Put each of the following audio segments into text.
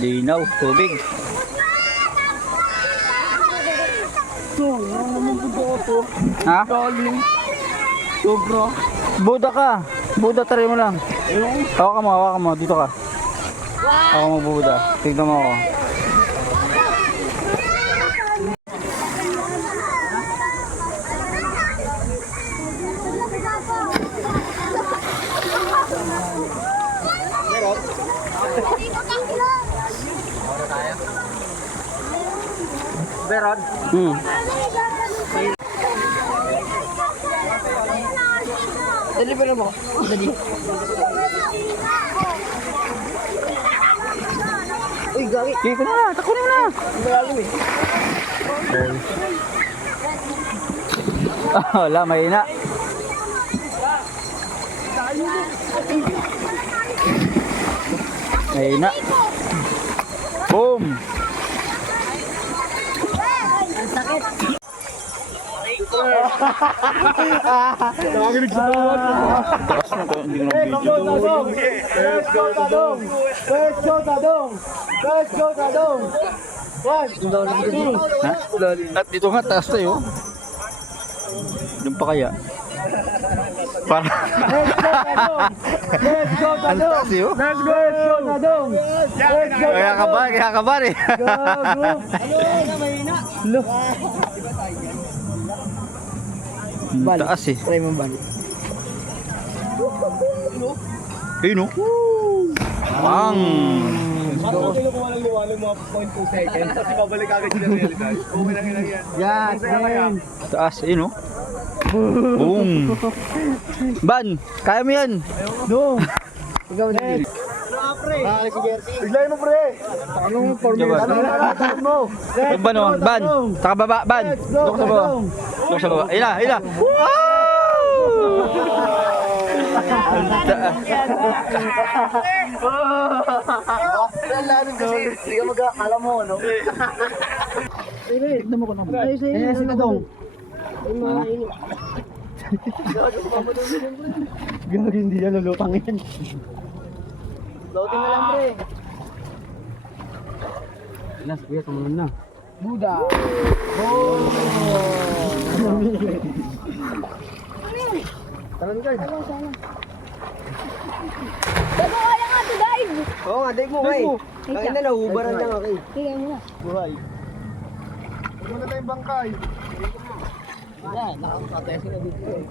Linaw, tubig. Ha? Sobra. Buda ka. Buda, try mo lang. Hawakan mo. Dito ka. Hawakan mo, Buda. Tignan mo ako. Beron? Dali ba mo? Dali. Uy, gagi. Kiko na, takunin mo na. Malalim eh. Wala, mahina. Mahina. Boom. Ang sakit. Nakakinig sa tawag. Takas na to, hindi ko na video. Let's go, Tadong! Let's go, Tadong! Let's go, Tadong! One, two, Ha? At dito nga, taas tayo. Doon pa kaya? Para. let's go, Ang Tadong! taas yun. Let's go, Tadong! Let's go, Kaya ka ba eh. Look. Ang taas eh. Try mo balik. Ayun o. Pang. Sino kung walang liwanag mga 0.2 seconds kasi babalik agad sila realidad. Okay lang yan. Yan, yan. Taas, ayun o. Boom. Ban, kaya mo yan. No! Ikaw din. Si Jersey. Iglay mo, pre! Anong formula? Anong mo? Yung ban o, ban. Saka baba, ban. Dito sa baba. Dito sa baba. Ayun na, ayun na. Ang taas. Hindi ka mag-akala mo, ano? Tignan mo ko na. Ay, si Kadong. Gano'n hindi yan, lulutang yan. Loading na lang, pre. Nas, kuya, tumalon na. Buda. Kaya nga ito, dive! Oo nga, dive mo, kay. Kaya na, nahubaran lang ako, eh. Kaya mo na. Buhay. Huwag mo na tayong bangkay. Wala, nakakataya sila dito, eh.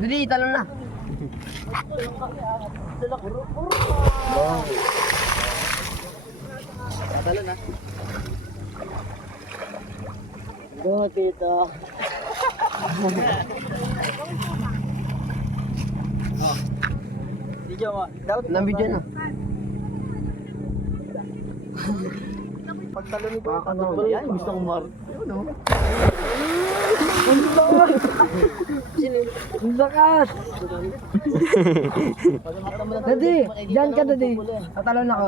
Dali, talon na. Talon na. Go, tito. Video mo. Nambidyo na. Pagtalo ni Baka yan, gusto kong mar. Yun, oh. Ang lakas! Dadi, dyan ka dadi. Tatalon ako.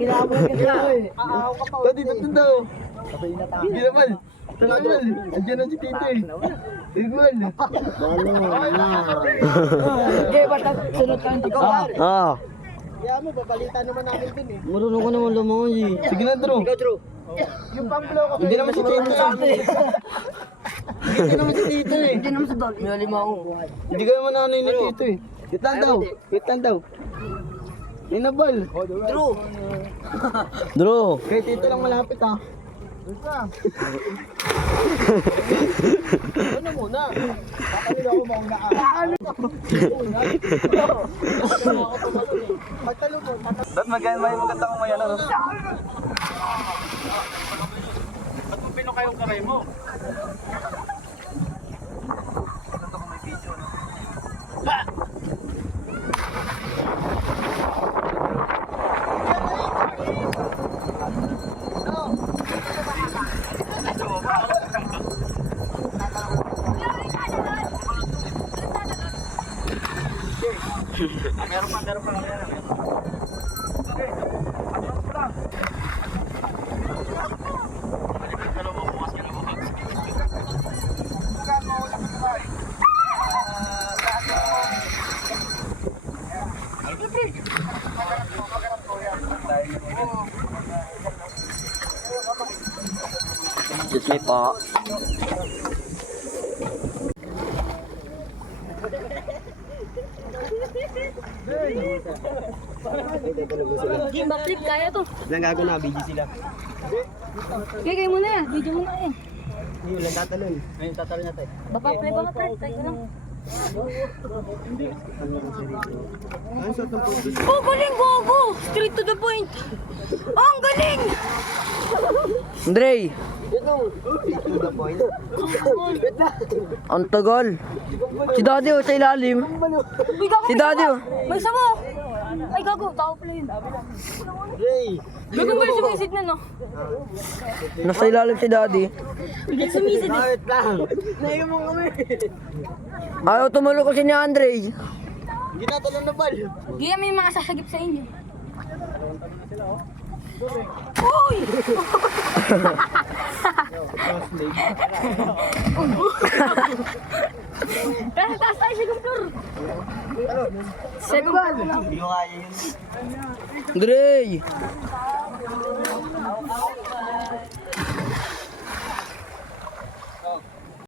Kinabot ka siya eh. Dati, tatun daw. Hindi naman. Talagal. Andiyan na si Tito eh. Igual. Okay, basta sunod ka ng ikaw. Ah. Kaya mo, papalitan naman namin dun eh. Marunong ko naman lumongi. Sige na, Drew. Ikaw, Drew. Yung pang-blow ko. Hindi naman si Tito eh. Hindi naman si Tito eh. Hindi naman sa dog. May lima ako. Hindi ka naman nanay ni Tito eh. Wait lang daw. Wait lang daw. Ninabal. Drew. Drew. Kay Tito lang malapit ah. Wait lang. Ano muna? Kakalila ako mauna ka. Pagtalo mo. Ba't maganda kong may ano? Ba't mo pino kayong karay mo? Meron pa. Excuse me po. Game backflip, kaya to. Ilang gago na, busy sila. Kaya mo na yan. Video mo na eh. Ngayon, lang tatalon. Ayun, tatalo natin. Backflip ako, try. Try ko lang. Ano sa itong photo? Oh, galing, gogo! Straight to the point. Oh, ang galing! Andre, To the point. ang tagal. Si Daddy oh, sa ilalim. Uy, gago, Si may Daddy isa oh. pa. May isa mo. Ay, gago. Tao pala yun. Ray! Gago ba yung sumisid na, no? Nasa ilalim si Daddy. Bigla sumisid eh. Wait lang! Naiyo mo kami! Ayaw tumulo kasi ni Andre. Hindi natalon na bal! Gaya may mga sasagip sa inyo. Uy! Taas tayo, second floor. Second floor lang. Hindi ko kaya yun. Andre.